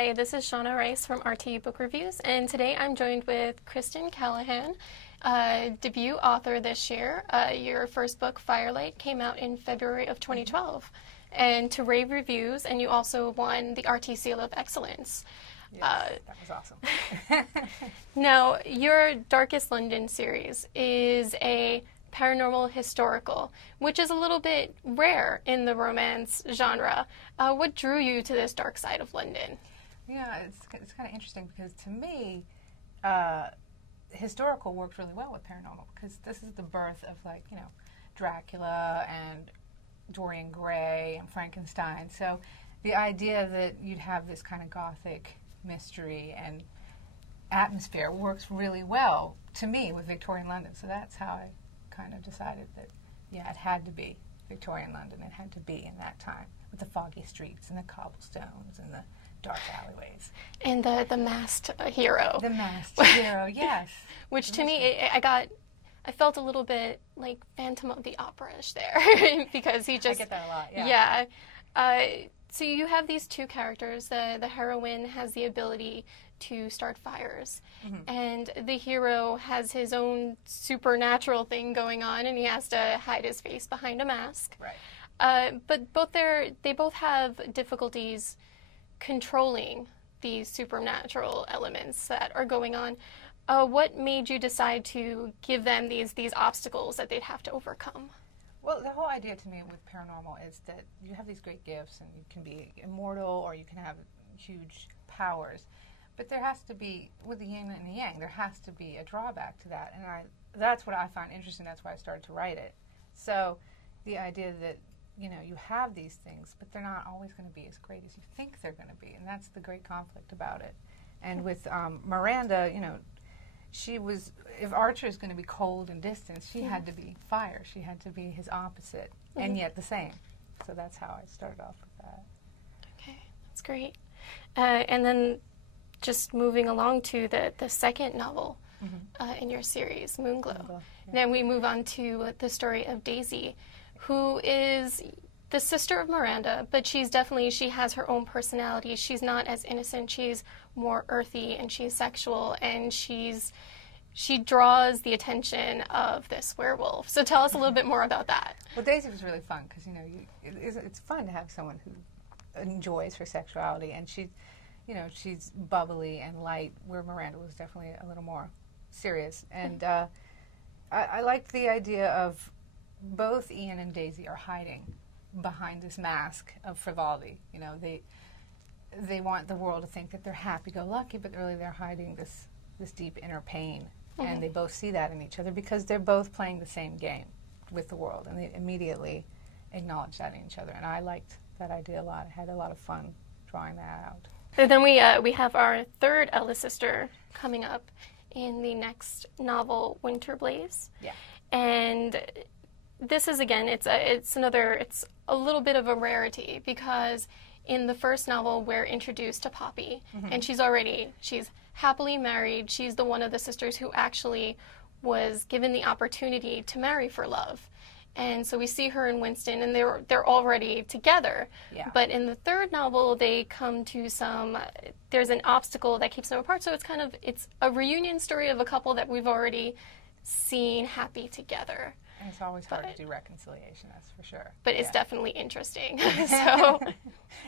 Hi, this is Shauna Rice from RT Book Reviews, and today I'm joined with Kristen Callihan, debut author this year. Your first book, Firelight, came out in February of 2012, and to rave reviews, and you also won the RT Seal of Excellence. Yes, that was awesome. Now, your Darkest London series is a paranormal historical, which is a little bit rare in the romance genre. What drew you to this dark side of London? Yeah, it's kind of interesting because to me, historical works really well with paranormal because this is the birth of, like, you know, Dracula and Dorian Gray and Frankenstein. So the idea that you'd have this kind of gothic mystery and atmosphere works really well to me with Victorian London. So that's how I kind of decided that, yeah, it had to be Victorian London. It had to be in that time with the foggy streets and the cobblestones and the dark alleyways. And the masked hero. The masked hero, yes. Which to me, I felt a little bit like Phantom of the Opera-ish there because he just... I get that a lot, yeah. Yeah. So you have these two characters. The heroine has the ability to start fires, and the hero has his own supernatural thing going on, and he has to hide his face behind a mask. Right. But they both have difficulties controlling these supernatural elements that are going on. What made you decide to give them these obstacles that they'd have to overcome? Well, the whole idea to me with paranormal is that you have these great gifts and you can be immortal or you can have huge powers. But there has to be, with the yin and the yang, there has to be a drawback to that. And that's what I find interesting. That's why I started to write it. So the idea that, you know, you have these things, but they're not always going to be as great as you think they're going to be. And that's the great conflict about it. And with Miranda, you know, she was, if Archer is going to be cold and distant, she had to be fire. She had to be his opposite, and yet the same. So that's how I started off with that. Okay, that's great. And then just moving along to the second novel in your series, Moonglow. Yeah. Then we move on to the story of Daisy, who is the sister of Miranda, but she has her own personality. She's not as innocent. She's more earthy, and she's sexual, and she draws the attention of this werewolf. So tell us a little bit more about that. Well, Daisy was really fun because, you know, it's fun to have someone who enjoys her sexuality, and she's bubbly and light, where Miranda was definitely a little more serious. And I liked the idea of both Ian and Daisy are hiding behind this mask of frivolity. You know, they want the world to think that they're happy-go-lucky, but really they're hiding this deep inner pain. And they both see that in each other because they're both playing the same game with the world, and they immediately acknowledge that in each other. And I liked that idea a lot. I had a lot of fun drawing that out. So then we have our third Ellis sister coming up in the next novel, Winterblaze. Yeah. And this is, again, it's a little bit of a rarity because in the first novel we're introduced to Poppy, and she's happily married. She's the one of the sisters who actually was given the opportunity to marry for love. And so we see her and Winston, and they're already together. Yeah. But in the third novel, they come to there's an obstacle that keeps them apart. So it's a reunion story of a couple that we've already seen happy together. And it's always hard to do reconciliation, that's for sure. But it's definitely interesting. So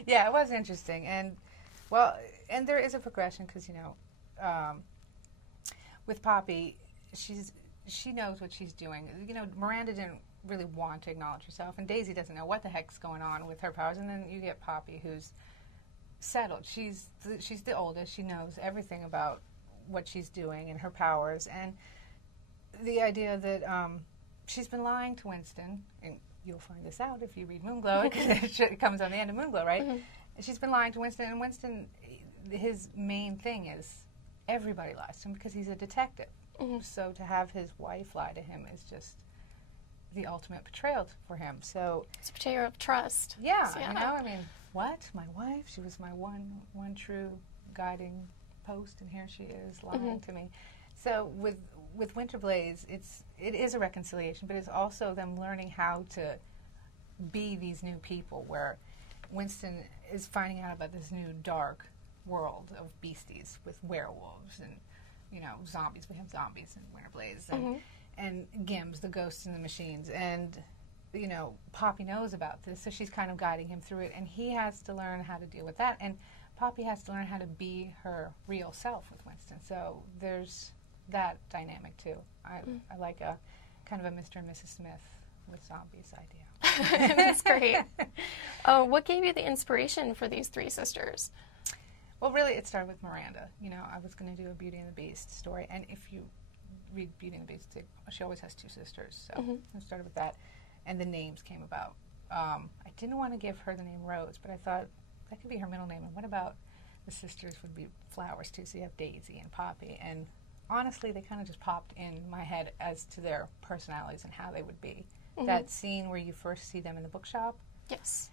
yeah, it was interesting. And, well, and there is a progression because, you know, with Poppy, she knows what she's doing. You know, Miranda didn't really want to acknowledge herself, and Daisy doesn't know what the heck's going on with her powers. And then you get Poppy, who's settled. She's the oldest. She knows everything about what she's doing and her powers. And the idea that she's been lying to Winston, and you'll find this out if you read Moonglow, because it comes on the end of Moonglow, right? She's been lying to Winston, and Winston, his main thing is everybody lies to him because he's a detective. So to have his wife lie to him is just the ultimate betrayal for him. So it's a betrayal of trust. Yeah, so, you know, I mean, what? My wife? She was my one true guiding post, and here she is lying to me. So with Winterblaze, it is a reconciliation, but it's also them learning how to be these new people, where Winston is finding out about this new dark world of beasties with werewolves and, you know, zombies. We have zombies in Winterblaze. And, and Gims, the ghosts and the machines. And, you know, Poppy knows about this, so she's kind of guiding him through it. And he has to learn how to deal with that. And Poppy has to learn how to be her real self with Winston. So there's that dynamic, too. I like a kind of a Mr. and Mrs. Smith with zombies idea. That's great. Oh, what gave you the inspiration for these three sisters? Well, really, it started with Miranda. You know, I was going to do a Beauty and the Beast story, and if you read Beauty and the Beast, she always has two sisters, so I started with that, and the names came about. I didn't want to give her the name Rose, but I thought that could be her middle name, and what about the sisters would be flowers, too, so you have Daisy and Poppy, and honestly, they kind of just popped in my head as to their personalities and how they would be. That scene where you first see them in the bookshop? Yes.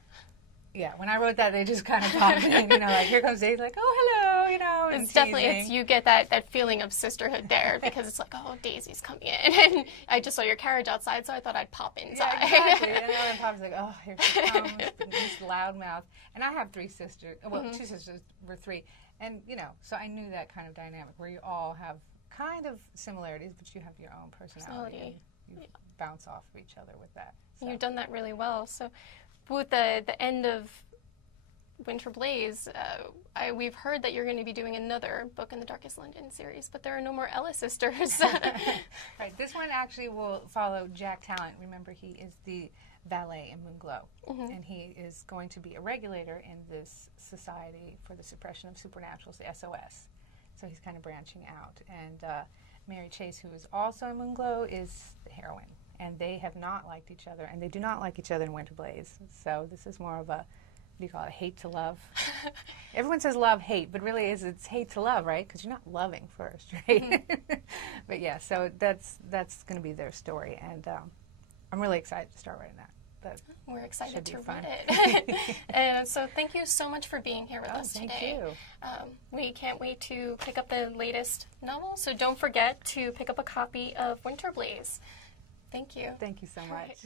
Yeah, when I wrote that, they just kind of popped in, you know, like, here comes Daisy, like, oh, hello, you know, and it's definitely, you get that feeling of sisterhood there, because it's like, oh, Daisy's coming in, and I just saw your carriage outside, so I thought I'd pop inside. Yeah, exactly, and then Poppy's like, oh, here she comes, this loud mouth, and I have three sisters, well, two sisters, we're three, and, you know, so I knew that kind of dynamic, where you all have kind of similarities, but you have your own personality. You bounce off of each other with that. So. You've done that really well, so... With the end of Winterblaze, we've heard that you're going to be doing another Book in the Darkest London series, but there are no more Ellis sisters. Right. This one actually will follow Jack Talent. Remember, he is the valet in Moonglow, and he is going to be a regulator in this Society for the Suppression of Supernaturals, the SOS. So he's kind of branching out. And Mary Chase, who is also in Moonglow, is the heroine. And they have not liked each other, and they do not like each other in Winterblaze. So this is more of a, what do you call it, hate to love? Everyone says love, hate, but really it's hate to love, right? Because you're not loving first, right? But yeah, so that's going to be their story, and I'm really excited to start writing that. We're excited to read it. And so thank you so much for being here with us today. Thank you. We can't wait to pick up the latest novel, so don't forget to pick up a copy of Winterblaze. Thank you. Thank you so much.